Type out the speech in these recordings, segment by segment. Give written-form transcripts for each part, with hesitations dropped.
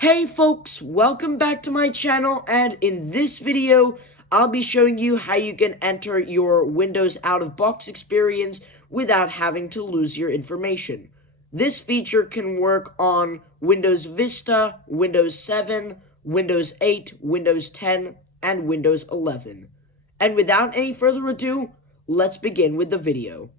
Hey folks, welcome back to my channel, and in this video, I'll be showing you how you can enter your Windows out-of-box experience without having to lose your information. This feature can work on Windows Vista, Windows 7, Windows 8, Windows 10, and Windows 11. And without any further ado, let's begin with the video.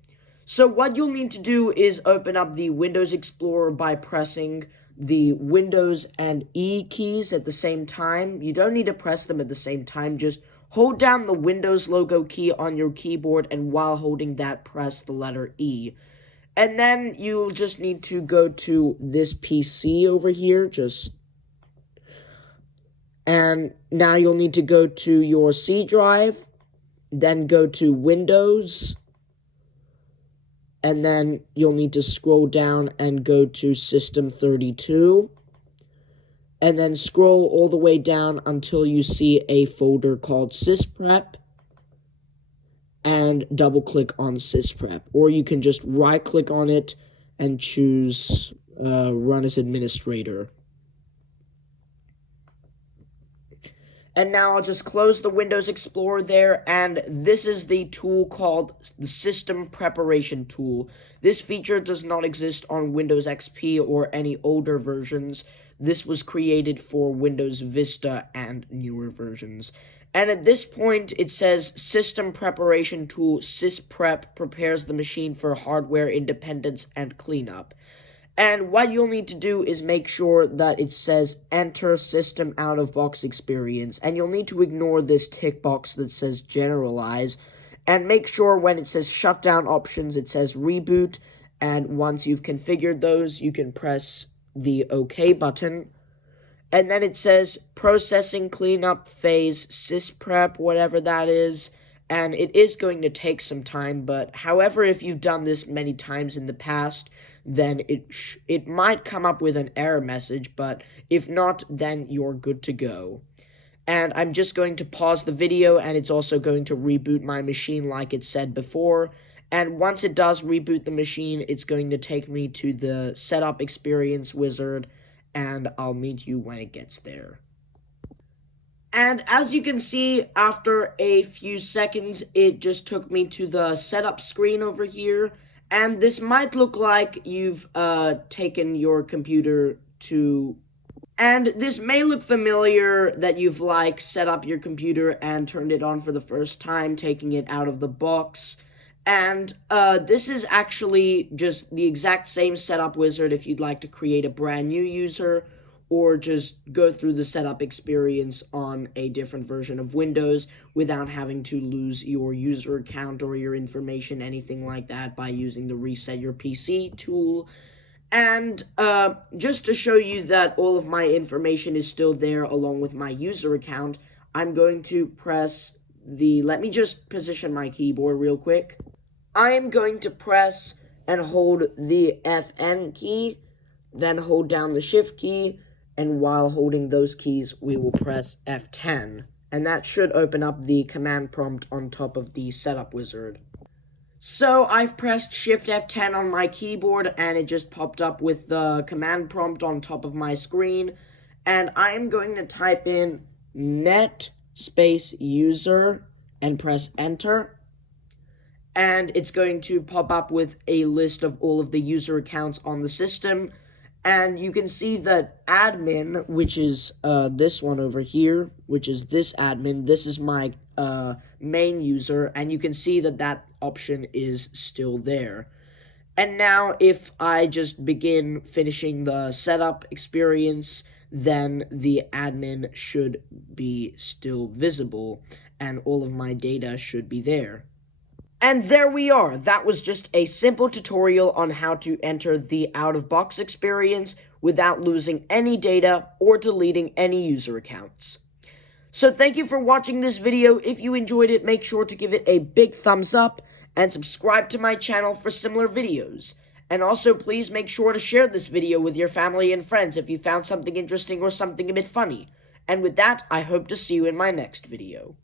So what you'll need to do is open up the Windows Explorer by pressing the Windows and E keys at the same time. You don't need to press them at the same time, just hold down the Windows logo key on your keyboard, and while holding that, press the letter E. And then you'll just need to go to this PC over here, and now you'll need to go to your C drive, then go to Windows, and then you'll need to scroll down and go to System 32, and then scroll all the way down until you see a folder called Sysprep, and double-click on Sysprep. Or you can just right-click on it and choose Run as Administrator. And now I'll just close the Windows Explorer there, and this is the tool called the System Preparation Tool. This feature does not exist on Windows XP or any older versions. This was created for Windows Vista and newer versions. And at this point, it says System Preparation Tool Sysprep prepares the machine for hardware independence and cleanup. And what you'll need to do is make sure that it says Enter System Out-of-Box Experience, and you'll need to ignore this tick box that says Generalize, and make sure when it says Shutdown Options, it says Reboot, and once you've configured those, you can press the OK button, and then it says Processing Cleanup Phase Sysprep, whatever that is, and it is going to take some time, but however, if you've done this many times in the past, then it might come up with an error message, but if not, then you're good to go. And I'm just going to pause the video, and it's also going to reboot my machine like it said before. And once it does reboot the machine, it's going to take me to the Setup Experience wizard, and I'll meet you when it gets there. And as you can see, after a few seconds, it just took me to the setup screen over here. And this might look like you've taken your computer to... And this may look familiar that you've, set up your computer and turned it on for the first time, taking it out of the box. And this is actually just the exact same setup wizard if you'd like to create a brand new user, or just go through the setup experience on a different version of Windows without having to lose your user account or your information, anything like that, by using the Reset Your PC tool. And just to show you that all of my information is still there along with my user account, I'm going to press the... Let me just position my keyboard real quick. I am going to press and hold the FN key, then hold down the Shift key, and while holding those keys, we will press F10, and that should open up the command prompt on top of the setup wizard. So I've pressed Shift F10 on my keyboard, and it just popped up with the command prompt on top of my screen, and I am going to type in net space user and press enter, and it's going to pop up with a list of all of the user accounts on the system. And you can see that admin, which is this one over here, which is this admin, this is my main user, and you can see that that option is still there. And now if I just begin finishing the setup experience, then the admin should be still visible, and all of my data should be there. And there we are. That was just a simple tutorial on how to enter the out-of-box experience without losing any data or deleting any user accounts. So thank you for watching this video. If you enjoyed it, make sure to give it a big thumbs up and subscribe to my channel for similar videos. And also, please make sure to share this video with your family and friends if you found something interesting or something a bit funny. And with that, I hope to see you in my next video.